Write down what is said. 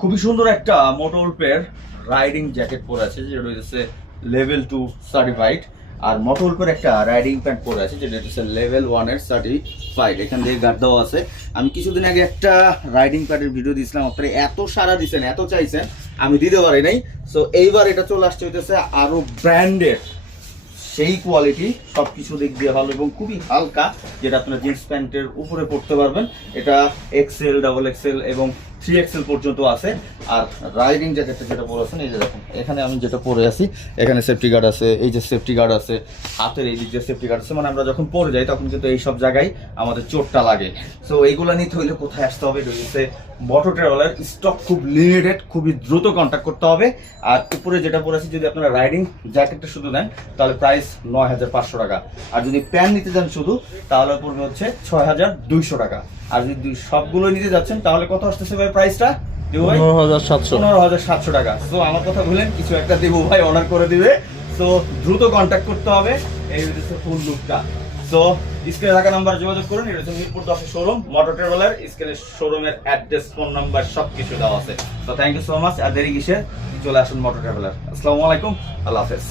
খুবই সুন্দর একটা মোটরওয়েলফের রাইডিং জ্যাকেট পরে আছে, যেটা হচ্ছে লেভেল 2 সার্টিফাইড। আর মোটরওয়েলফের একটা রাইডিং প্যান্ট পরে আছে, যেটা হচ্ছে লেভেল 1 এর সার্টিফাইড। এখান থেকে গার্ড দেওয়া আছে। আমি কিছুদিন আগে একটা রাইডিং প্যান্টের ভিডিও দিয়েছিলাম, আপনারা এত সারা দিচ্ছেন, এত চাইছেন, আমি দিতে পারি নাই। সো এইবার এটা চলে আসছে হইতেছে আরো ব্র্যান্ডেড, সেই কোয়ালিটি, সব কিছু দিক দিয়ে ভালো এবং খুবই হালকা, যেটা আপনারা জিন্স প্যান্টের উপরে পরতে পারবেন। এটা এক্সেল, ডাবল এক্সেল এবং 3XL পর্যন্ত আছে। আর রাইডিং জ্যাকেটটা যেটা পরে আছেন, এই যে দেখুন, এখানে আমি যেটা পরে আছি, এখানে সেফটি গার্ড আছে, এই যে সেফটি গার্ড আছে, হাতের এই দিক দিয়ে সেফটি গার্ড আছে। মানে আমরা যখন পরে যাই তখন কিন্তু এই সব জায়গায় আমাদের চোটটা লাগে। সো এইগুলো নিতে হইলে কোথায় আসতে হবে? এটা হচ্ছে মোটর ট্রাভেলার। স্টক খুব লিমিটেড, খুবই দ্রুত কন্ট্যাক্ট করতে হবে। আর উপরে যেটা পরে আছি, যদি আপনারা রাইডিং জ্যাকেটটা শুধু নেন তাহলে প্রাইস 9500 টাকা। আর যদি প্যান্ট নিতে যান শুধু, তাহলে পড়বে হচ্ছে 6200 টাকা। আর যদি সবগুলো নিতে যাচ্ছেন তাহলে কত আসতেছে ভাই প্রাইসটা? 15700 টাকা। সো আমার কথা বললেন, কিছু একটা দেবো ভাই, অর্ডার করে দিবে। সো দ্রুত কন্ট্যাক্ট করতে হবে। এই হচ্ছে ফুল লুকটা। সো স্ক্রিনে থাকা নাম্বার যোগাযোগ করুন। এটা হচ্ছে মিরপুর 10 শোরুম মোটর ট্রাভেলার। স্ক্রিনে শোরুমের অ্যাড্রেস, ফোন নাম্বার সবকিছু দেওয়া আছে। তো থ্যাংক ইউ সো মাচ। আর দেরি কিসে, চলে আসুন মোটর ট্রাভেলার। আসসালামু আলাইকুম, আল্লাহ হাফেজ।